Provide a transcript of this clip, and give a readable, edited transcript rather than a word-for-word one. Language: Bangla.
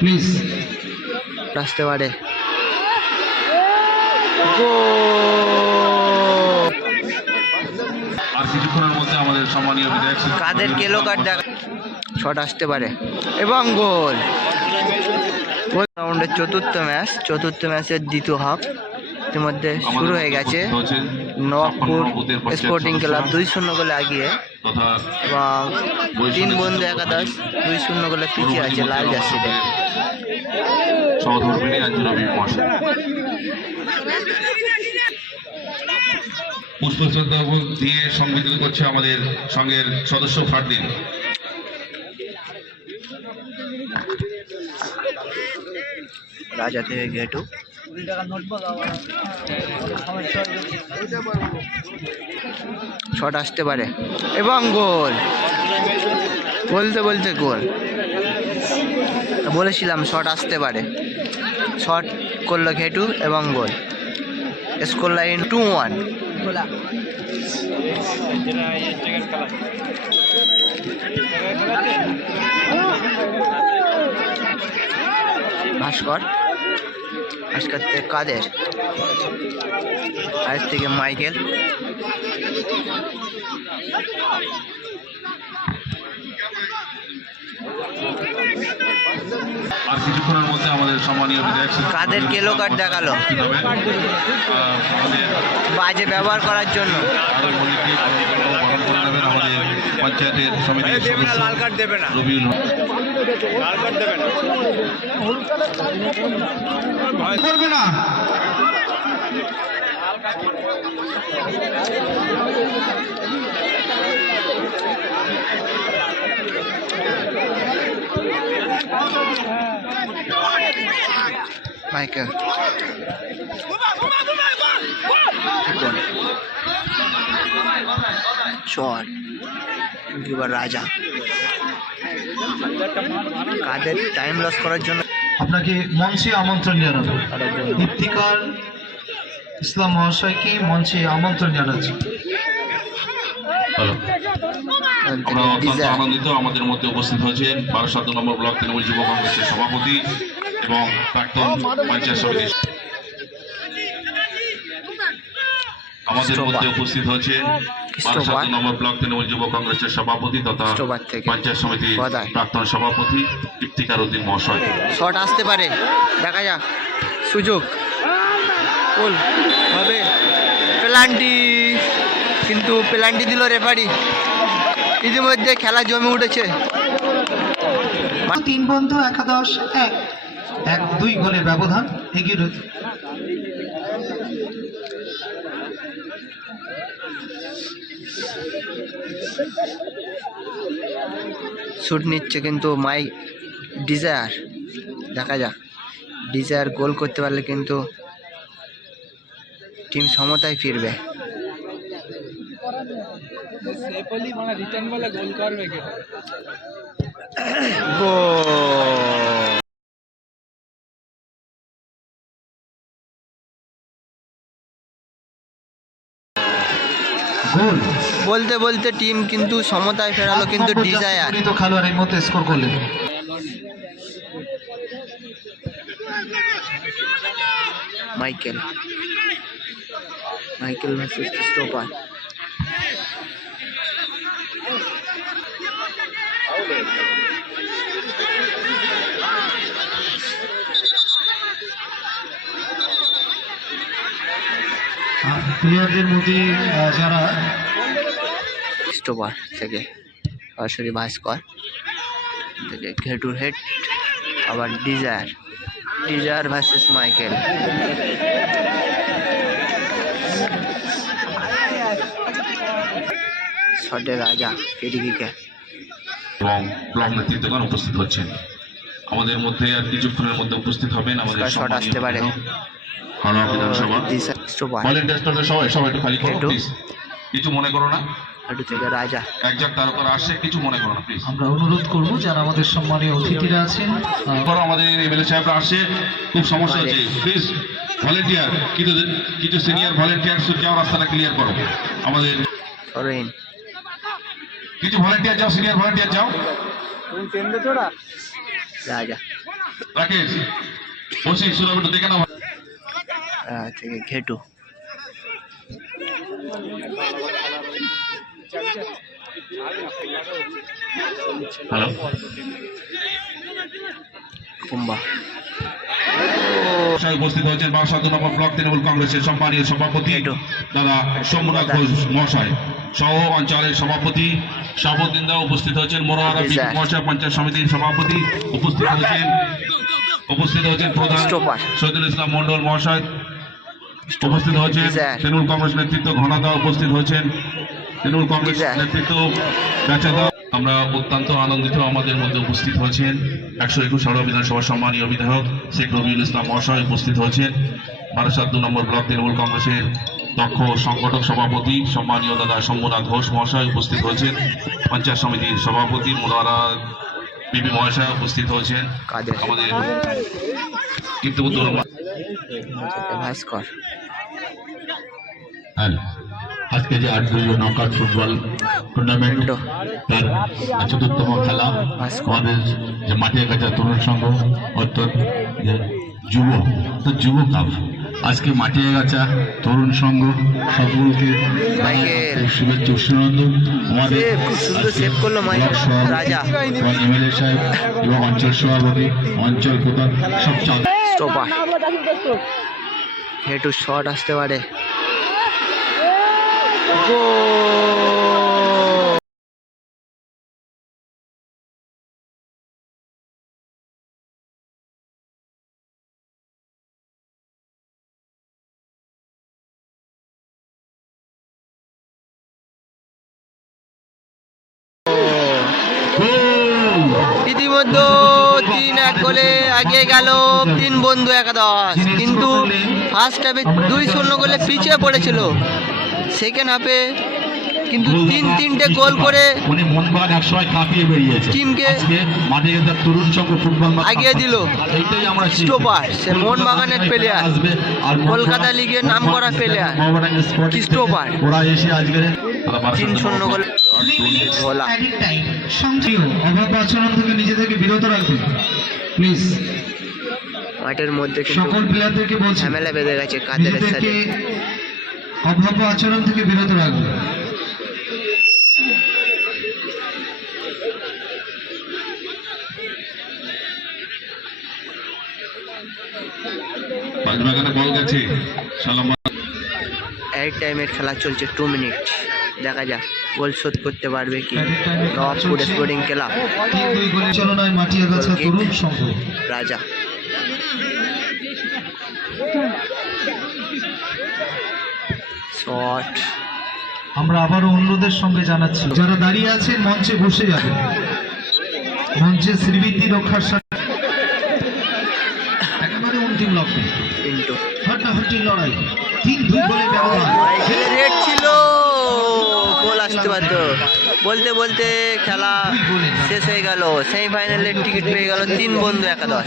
প্লিজ আসতে পারে। আর কিছুক্ষণের মধ্যে আমাদের সম্মানীয় বিধায়ক কাদের কেলো কার্ড দেখা শট আসতে পারে এবং গোল। রাউন্ডের চতুর্থ ম্যাচের দ্বিতীয় হাফ ইতিমধ্যে শুরু হয়ে গেছে। নবপুর স্পোর্টিং ক্লাব 2-0 গোলে এগিয়ে এবং 3 বন্ধু একাদশ 2-0 গোলে পিছিয়ে আছে লাল জার্সিতে। পুষ্পশ্রদ্ধা দিয়ে সংবর্ধিত করছে আমাদের সঙ্গের সদস্য ফারদিন। রাজা থেকে ঘেটু শট আসতে পারে এবং গোল। বলতে গোল বলেছিলাম, শট আসতে পারে। শট করলো ঘেটু এবং গোল। Score line 2-1। ভাস্কর থেকে কাদের, আজ থেকে মাইকেল। আর কিছুক্ষণের মধ্যে আমাদের সম্মানীয় বিধায়ক কাদের কেলো কার্ড দেখালো বাজে ব্যবহার করার জন্য। আমাদের পঞ্চায়েতের সমিতির লাল কার্ড দেবে না, রবিউল লাল কার্ড দেবে না, করবে না। মাইকেল শট এবার রাজা। কাদের টাইম লস করার জন্য আপনাকে মঞ্চে আমন্ত্রণ জানাবো। ইফতিকার ইসলাম মহাশয়কে মঞ্চে আমন্ত্রণ জানাচ্ছি। আমরা অত্যন্ত আনন্দিত আমাদের মধ্যে উপস্থিত হয়েছেন 12 নম্বর ব্লক তৃণমূল যুব কংগ্রেসের সভাপতি এবং প্রাক্তন পঞ্চায়েত সমিতির। আমাদের মধ্যে উপস্থিত হয়েছেন 12 নম্বর ব্লক তৃণমূল যুব কংগ্রেসের সভাপতি তথা পঞ্চায়েত সমিতির প্রাক্তন সভাপতি ইফতিকার উদ্দিন মহাশয়। শট আসতে পারে, দেখা যাক। সুযোগ গোল হবে, পেনাল্টি, কিন্তু পেনাল্টি দিল রেফারি। ইতিমধ্যে খেলা জমে উঠেছে। 3 বন্ধু একাদশ 1-2 গোলে ব্যবধান এগিয়ে রয়েছে। শুট নিচ্ছে কিন্তু মাই ডিজায়ার, দেখা যাক। ডিজায়ার গোল করতে পারলে কিন্তু টিম সমতায় ফিরবে। বলতে টিম কিন্তু সমতায় ফেরালো, কিন্তু ডিজায়ার খেলোয়াড় এই মধ্যে স্কোর করলেন। Michael versus stopper. প্লেয়ারদের মধ্যে যারা স্টোপার থেকে সরাসরি ভাস্কর থেকে ঘেটুর হেড, আবার ডিজায়ার ভার্সেস মাইকেল। শটে রাজা কেডিকে এবং ব্লক নেতৃত্বগণ উপস্থিত হচ্ছেন আমাদের মধ্যে। আর কিছুক্ষণের মধ্যে উপস্থিত হবেন আমাদের শট আসতে পারে। হাওড়া বিধানসভা ভলেন্টিয়ার্স, সবাই একটু খালি করো প্লিজ, কিছু মনে করো না। থেকে রাজা একজন তারকারা আসছে, কিছু মনে করো না প্লিজ। আমরা অনুরোধ করব যারা আমাদের সম্মানীয় অতিথিরা আছেন, আমাদের এমএলএ সাহেবরা আসছে, খুব সমস্যা হচ্ছে, প্লিজ ভলেন্টিয়ার কিছু সিনিয়র ভলেন্টিয়ার যাও, রাস্তাটা ক্লিয়ার করো। আমাদের কিছু ভলেন্টিয়ার যাও, সিনিয়র ভলেন্টিয়ার যাও। রাজা রাকেশ বসি সুরাবিটা দেখে নাও থেকে ঘেটু হ্যালো কুম্বা উপস্থিত হয়েছেন 62 নম্বর ব্লক তৃণমূল কংগ্রেসের সম্মানীয় সভাপতি একটু। দাদা সোমনাথ ঘোষ মহাশয় সহ অঞ্চলের সভাপতি সাবদিন্দা উপস্থিত হয়েছেন মোরারা বিজয়। মহাশয় পঞ্চায়েত সমিতির সভাপতি উপস্থিত হয়েছেন প্রধান স্টপার। শহীদুল ইসলাম মন্ডল মহাশয় উপস্থিত হয়েছেন বিজয়। তৃণমূল কংগ্রেস নেতৃত্ব ঘনাদা উপস্থিত হয়েছেন তৃণমূল কংগ্রেস বিজয়। নেতৃত্ব বেচাদা আমরা অত্যন্ত আনন্দিত আমাদের মধ্যে উপস্থিত হয়েছেন 121 হাওড়া বিধানসভার সম্মানীয় বিধায়ক শেখ রবিউল ইসলাম মহাশয় উপস্থিত হয়েছেন বারাসাত 2 নম্বর ব্লক তৃণমূল কংগ্রেসের দক্ষ সংগঠক সভাপতি সম্মানীয় দাদা শম্ভুনাথ ঘোষ মহাশয় উপস্থিত হয়েছেন পঞ্চায়েত সমিতির সভাপতি মোনারা বিবি মহাশয় উপস্থিত হয়েছেন কাদের আমাদের কীর্তিবুদ্ধ ভাস্কর আজকে যে 8 দলীয় নকআউট ফুটবল টুর্নামেন্ট উল্টো। তার ৪তম খেলা আমাদের যে মাটিয়া কাছা তরুণ সংঘ অর্থাৎ যে যুব কাপ আজকে মাটিয়া কাছা তরুণ সংঘ সকলকে মাইকেল। শুভেচ্ছা অভিনন্দন আমাদের সেভ, খুব সুন্দর সেভ করলো মাইকেল। ব্লক সভাপতি রাজা। এবং এমএলএ সাহেব এবং অঞ্চল সভাপতি অঞ্চল প্রধান সব চাঁদা স্টপার ঘেটু শট আসতে পারে গোল! ইতিমধ্যে 3-1 গোলে এগিয়ে গেল তিন বন্ধু একাদশ, কিন্তু ফার্স্ট হাফে 2-0 গোলে পিছিয়ে পড়েছিল। সেকেন্ড হাফে কিন্তু 3-3টে গোল করে উনি মোহনবাগান একসময় কাঁপিয়ে বেরিয়েছে টিমকে আজকে মাঠে তার তরুণ সংঘ ফুটবল মাঠ এগিয়ে দিল। এইটাই আমরা শিখি। স্টোপার, সে মোহনবাগানের প্লেয়ার, আসবে আর কলকাতা লিগের নামকরা প্লেয়ার মোহনবাগানের স্পোর্টিং স্টোপার। ওরা এসে আজকে 3-0 গোলে ভোলা। অভাব আচরণ থেকে নিজেদেরকে বিরত রাখবেন প্লিজ। মাঠের মধ্যে কিন্তু সকল প্লেয়ারদেরকে বলছি ঝামেলা বেঁধে গেছে কাদের সাথে। নিজেদেরকে অভাব আচরণ থেকে বিরত রাখবেন। বাজবাগানে বল গেছে সালাম এই টাইমের খেলা চলছে 2 মিনিট, দেখা যাক গোল শোধ করতে পারবে কি নবাবপুর স্পোর্টিং ক্লাব। 3-2 গোলে চালনায় মাটিয়াগাছা তরুণ সংঘ। রাজা শট, আমরা আবারও অন্যদের সঙ্গে জানাচ্ছি যারা দাঁড়িয়ে আছেন মঞ্চে বসে যাবেন, মঞ্চের শ্রীবৃদ্ধি রক্ষার সাথে একেবারে অন্তিম লক্ষ্যে কিন্তু হাড্ডাহাড্ডি লড়াই 3-2 গোলে ব্যবধান। রেড ছিল, গোল আসতে পারতো। বলতে বলতে খেলা শেষ হয়ে গেল, সেমিফাইনালের টিকিট পেয়ে গেল তিন বন্ধু একাদশ।